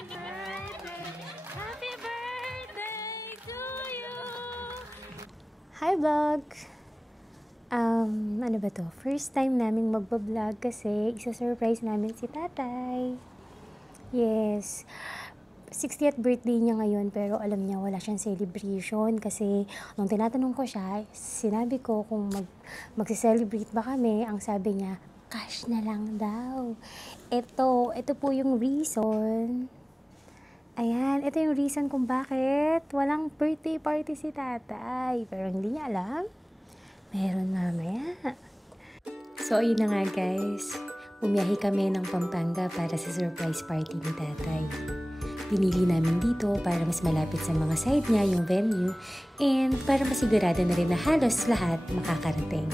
birthday! Happy birthday to you! Hi vlog! Ano ba to? First time namin magbablog kasi isa-surprise namin si tatay. Yes. 60th birthday niya ngayon pero alam niya wala siyang celebration kasi nung tinatanong ko siya, sinabi ko kung magse-celebrate ba kami, ang sabi niya, cash na lang daw. Ito po yung reason. Ayan, ito yung reason kung bakit walang birthday party si tatay. Pero hindi niya alam. Meron mamaya. So, ayun na nga guys. Bumiyahe kami ng Pampanga para sa surprise party ni tatay. Pinili namin dito para mas malapit sa mga side niya yung venue and para masigurado na rin na halos lahat makakarating.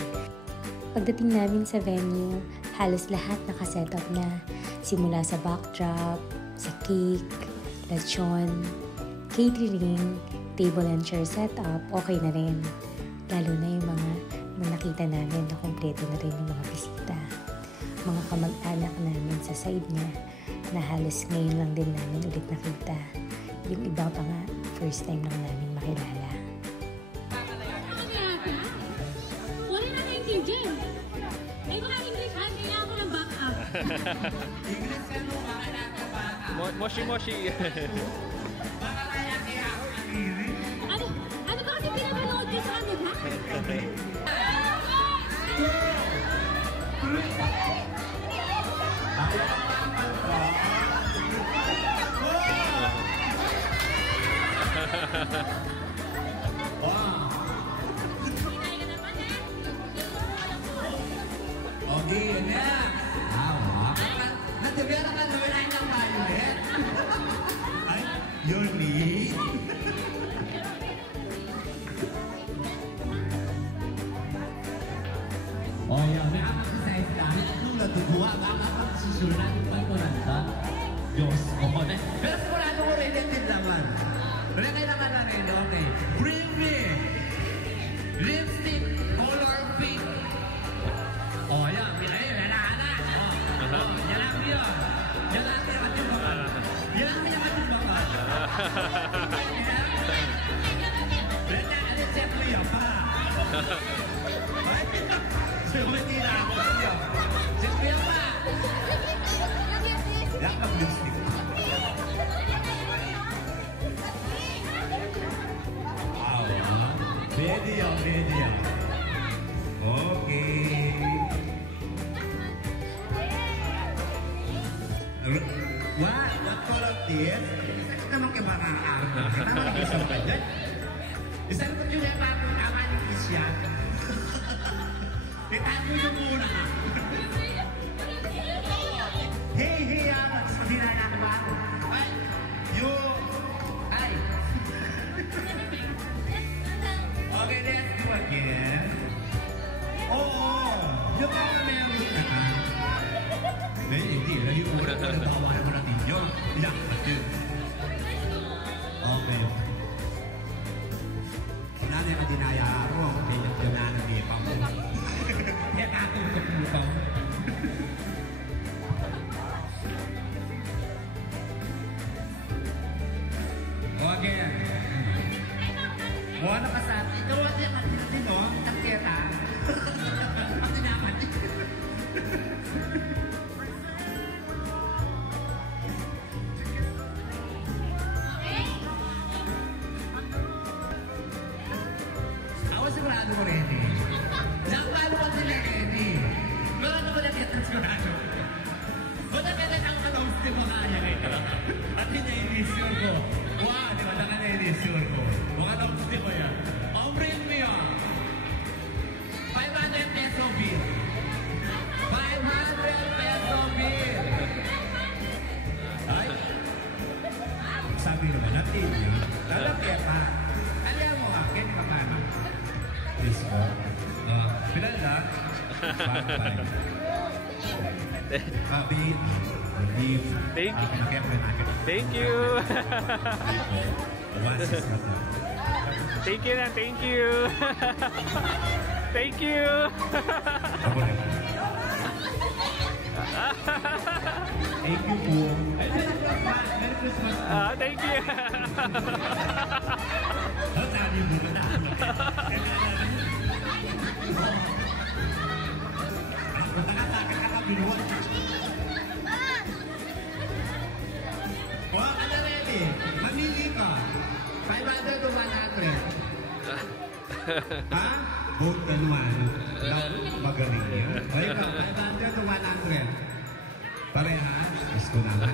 Pagdating namin sa venue, halos lahat nakasetup na. Simula sa backdrop, sa cake, lechon, catering, table and chair setup, okay na rin. Lalo na yung mga nakita namin na kompleto na rin yung mga bisita. Mga kamag-anak namin sa side niya na halos ngayon lang din namin ulit nakita. Yung iba pa nga, first time lang namin makilala. Wala na naintindihan. Eh, baka English, kaya ako ng backup. English ka mo, baka nakabaka. Moshi-moshi. Baka kaya ako iiri. Ano ba kasi pinapanood ko sa ano, ha? Wow. Okay, yun na. Natibera ka naman ay ng violet. Ay, yun ni. Oh, yan. May exercise kami. Nung natutuwa, baka susunod yung pagkuranta. Diyos ko. Pero sigurado ko rin yung tinlaman. Pero kailangan na rin, okay. Bring me lipstick color pink. Oh, yan. Ayun, anak-anak. Oh, yan lang yun. Yan lang yung matimbang. Yan lang yung matimbang. Brenda, ano siyempre yun pa? Siyempre na ako siya. Siyempre yun pa. Yan ang lipstick. Ready yan, ready yan. Okay. What color this? Kasi naman kayo mga araw. Kita mo lang isang kanya. Isang ko yung yung mga tama yung isya. Itago yung muna. Hey, hey, sabi na ako ba? Ay, yung, ay. Okay, let's do again. Oo, yung mga meron ka. Hindi, lagi po na tawa naman natin yun. Iyak natin. Okay. Wala na yung dinaya ako. Iyak ka na ng ipang mo. Kaya tatong sa putang. Okay. Wala ka sa atin. Ito wala yung matinatin mo. Takira. Pati naman. Ako sigurado ko ready. Nakapalo ko sila ready. Marami ko nakita sigurado. Bata pwede kang ka-nose di mo kaya ito. At hina-inisure ko. Wow, di ba na ka-inisure ko? Mga nose di mo yan. Bring me on. 500 peso bill. 500 peso bill. Ay. Sabi naman natin yun. Lalakit ha. Kaya mo akin kapano. Yes po. Pilan lang? 5. Beef. Beef. Thank you. Thank you. Thank you na, thank you. Thank you. Thank you po. Christmas po. Thank you. Sabi mo na. Nakasakit ka binuwan. O, ano ready? Mamili ka. 500 to 100. Ha? Vote ka naman. Magaling yun. Okay ka, 500 to 100. Parehas? Gusto naman.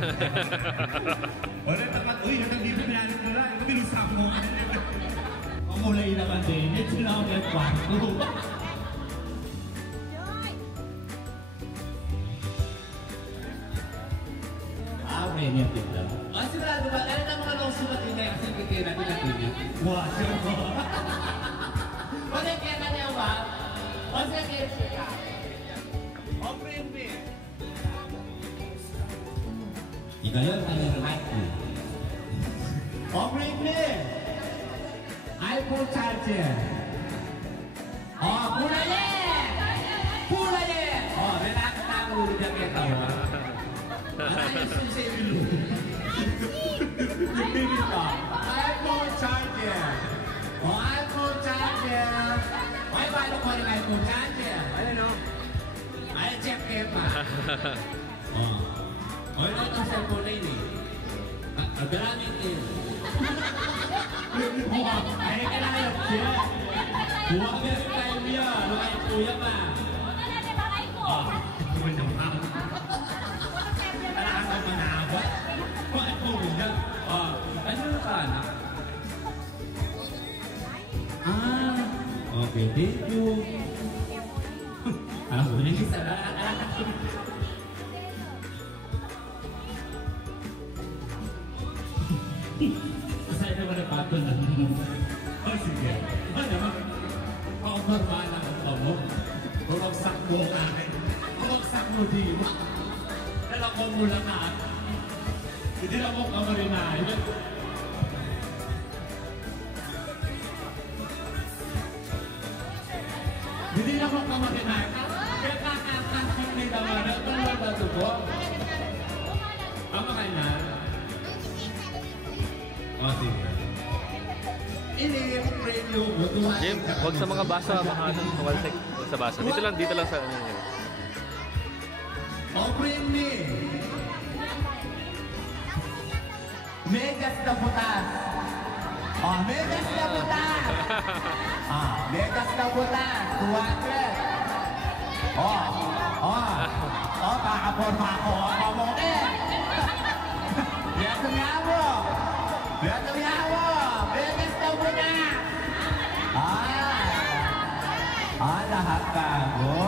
O rin naman, uy, hindi ko pinalit mo lang. Ikaw binusak mo. Ang mulay naman din. Ito na ako yung kwarto. Okay, niya pila. Sigurado ba? Ano na mga nung sulat yun na yung sikitira niya? Wow, sure mo. O sige, kanya ba? O sige, siya. O primi. Igayon, kanya right mo. O primi. iPhone charger. O, pulale! Pulale! O, nakakatawa ulit ang kita. Ayos yung sa ilo. iPhone charger. O, iPhone charger. Ay, paano ko yung iPhone charger? Ano? Ay, check kayo pa. O, ito itong cellphone na yun eh. Maraming yun. Ay, kailangan siya. Huwag na rin tayo niya. Huwag ay kuya pa. Huwag na mga. Kailangan ka manabot. Huwag ay kuya. Ano ka anak? Okay, thank you. Alam ko na yung isa. Saya naman ang pato na. Oh, sige. Ano naman? Ako normal lang ang pamo. Bumagsak mo ang akin. Bumagsak mo di mo. Dalakon mo lang na. Hindi na mo kamarinahin. Hindi na mo kamarinahin. Kaya kakakasok ni naman. Ito na ba ito po? Ang mga ilan? Oh, sige. Ini yung premium. Jim, huwag sa mga basa, baka mawalsik. Huwag sa basa. Dito lang sa ano yun. Oh, premium. Megas na butas. Oh, megas na butas. Megas na butas. 200. Kakaporma ako. Kamokin. Lihat niya mo. Lihat niya mo. Megas na butas. Lahat ka mo.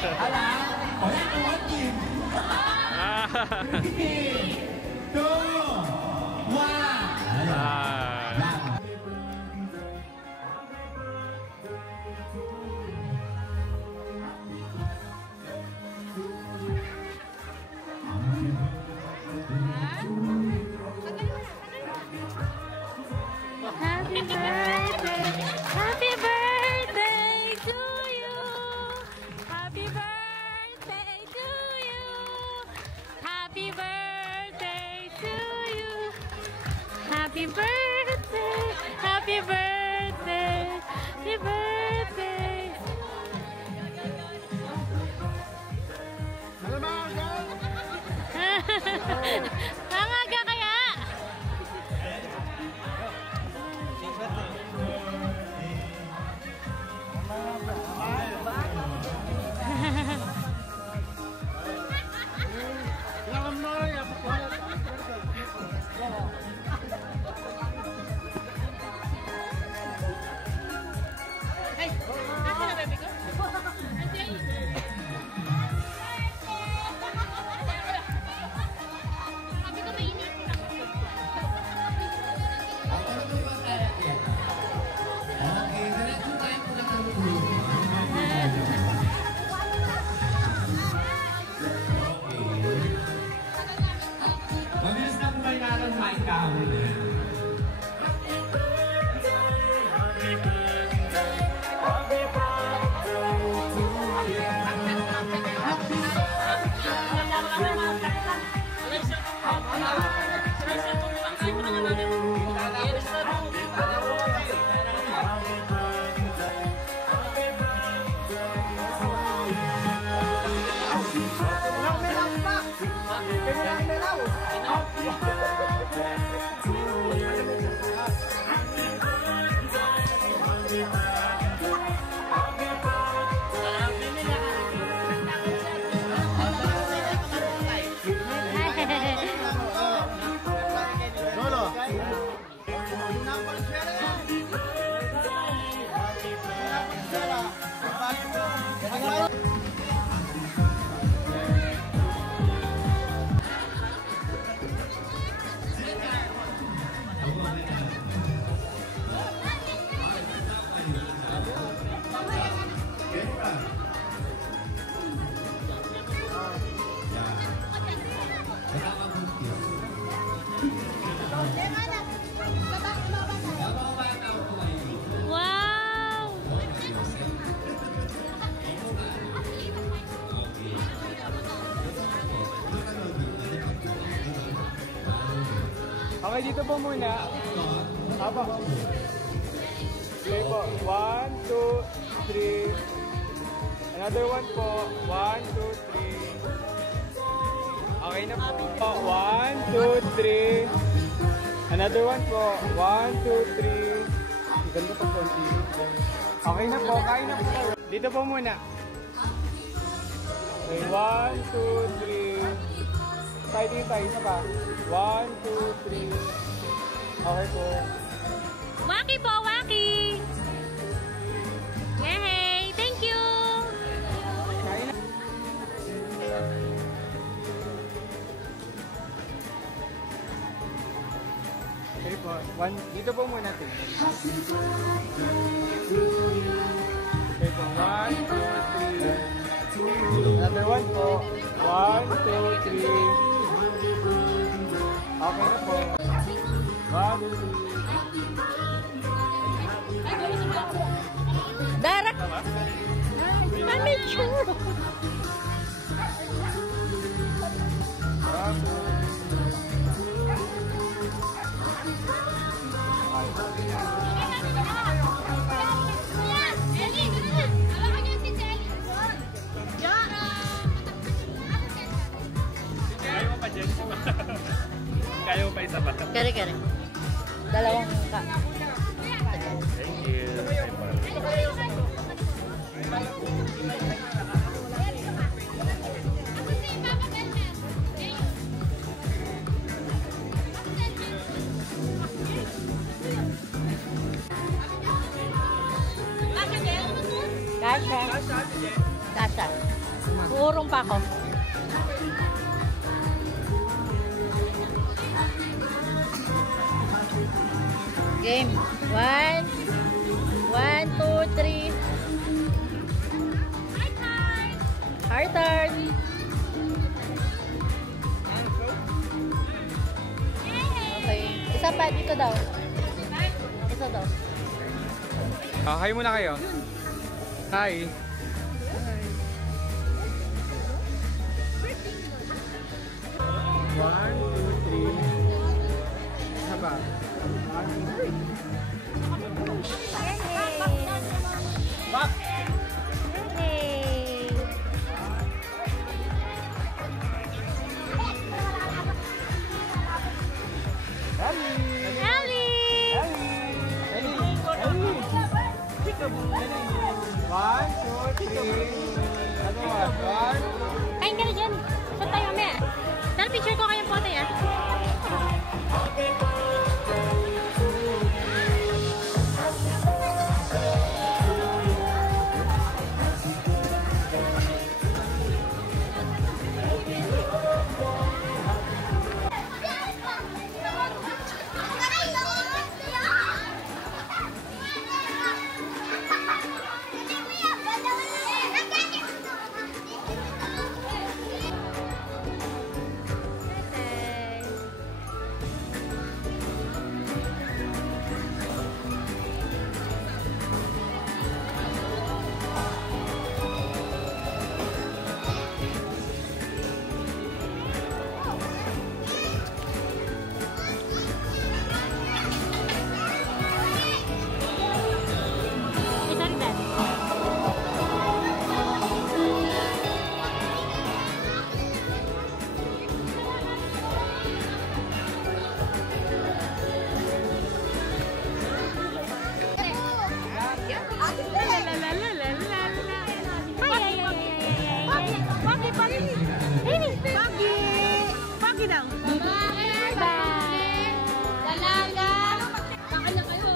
Alam? Wala ko wakin. 3, 2, 1. Lang. Happy birthday! Happy birthday to you! Happy birthday to you! Happy birthday to you! Happy birthday! Happy birthday! Happy birthday! Ang aga kaya! Mabilis na po kayo nalang mic kahon. Wow! Okay, dito po muna. Apa? Okay po. 1, 2, 3. Another one po. 1, 2, 3. Okay na po. 1, 2, 3. Another one po. 1, 2, 3. Ganda pa konti. Okay na po. Kain na po. Dito po muna. Okay, 1, 2, 3. Tayo dito tayo. Isa pa. 1, 2, 3. Okay po. Waki po, Waki! Yay! Thank you! Kain na. Okay po. Dito po muna natin. Okay po. 1, 2, 3. Another one po. 1, 2, 3. Okay na po. 1, 2, 3. Dara! Mami, churro! Kaya mo pa, Jen? Kaya mo pa isa pa? Kere. Dalawang ka. Thank you. Kasha. Urong pa ako. Game. 1, 2, 3. Heart heart. Okay. Isa pa dito daw. Isa daw. Hi muna kayo. Hi. One, two, three. Isa pa. 1, 2, 3. Back! One, two, three. Ano ba? One. Kain ka na dyan. Shot tayo mamaya. Dahil picture ko kayong photo ya. Lalaki daw. Babae. Dalaga. Baka na kayo.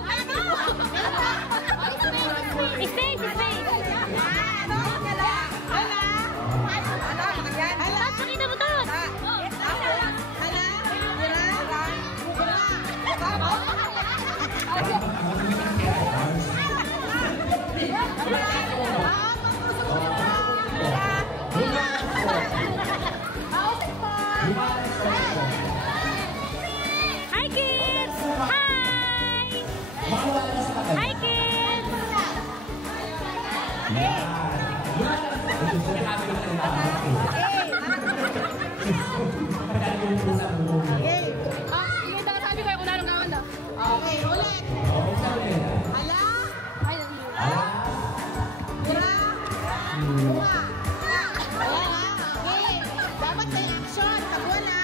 Space, space. Pakita mo to. Hi kids! Hi! Hi kids! Okay, ulit. Hala. Bira. Buka. Okay. Dapat may action. Pag wala.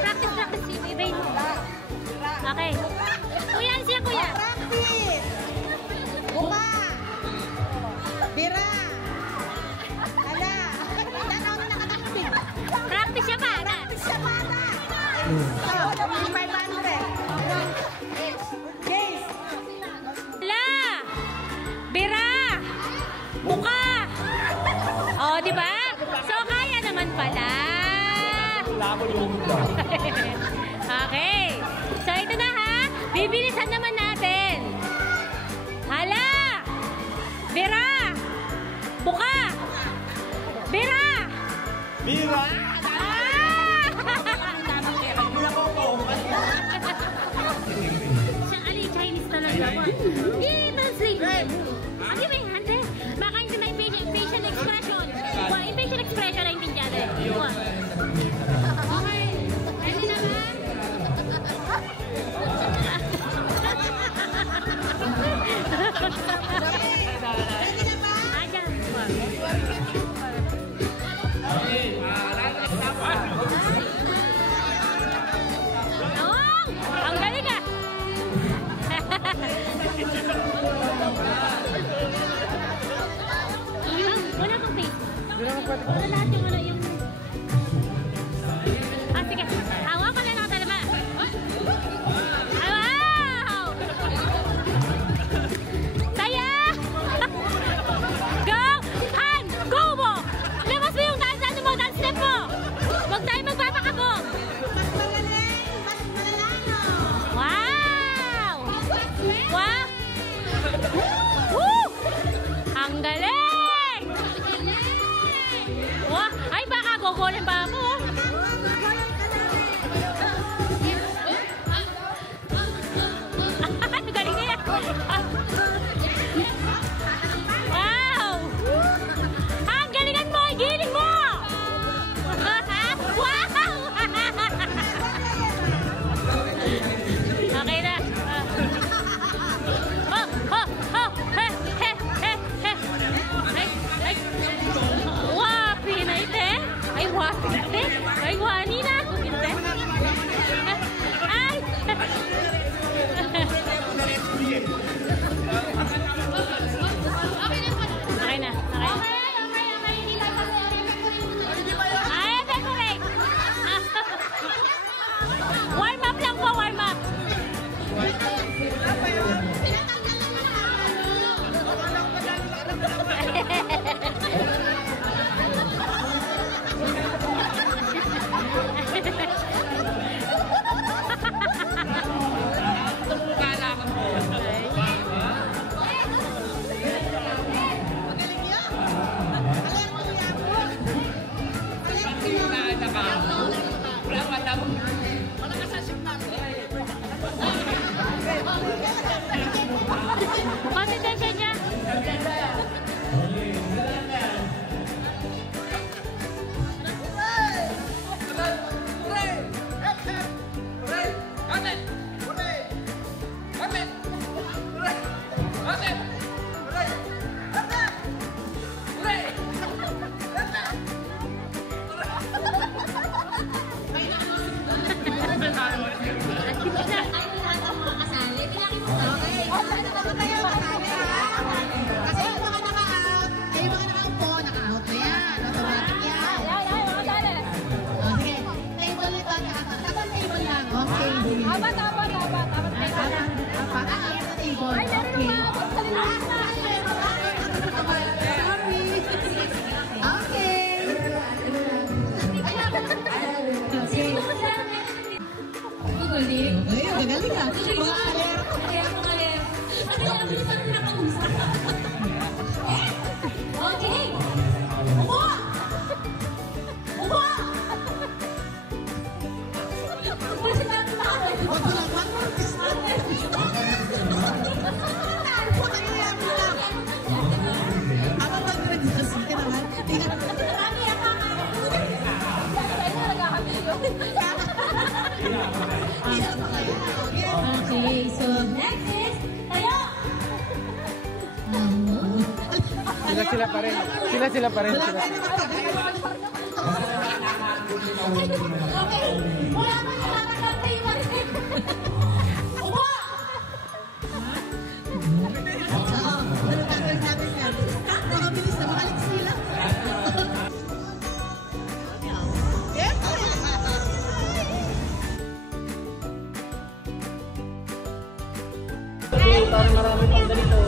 Practice, practice si Baby. Okay. Kuya, siya kuya. Practice. Buka. Bira. Hala. Practice siya pa. Sa bata. Oh, 500. Yes. La! Bira! Buka! Oh, di ba? So, kaya naman pala. Okay. So, ito na ha. Bibilisan naman natin. Hala! Bira! Buka! Bira! Bira! Siya ali Chinese talaga. I-translate. Ano ba yung hande? Baka hindi may facial expression. Yung facial expression na intindihan eh. Okay. Ready na ba? Ready na ba? Ayan. Oh, ang galing ah. Wala pang face. Wala lahat yung ano yung... Ah, sige. Hawa ko na lang talaga. Ay, wow! Saya! Go! Han! Go mo! Labas mo yung dance, ano mo, dance step mo! Huwag tayo magpapakabog! Mas magaling. Mas malalo. Wow! Wow! Woo! Ang galing! Wow! Ay, baka gogolin pa ako. Ang galing niya. Wow! Ang galingan mo! Giling mo! Wow! Okay na. Oh, oh, oh, he, he, he, he. Sila pa rin. Sila pa rin. Sila. Wala pa yung tatakal kayo pa rin. Mabilis na makalik sila. Parang marami pang ganito.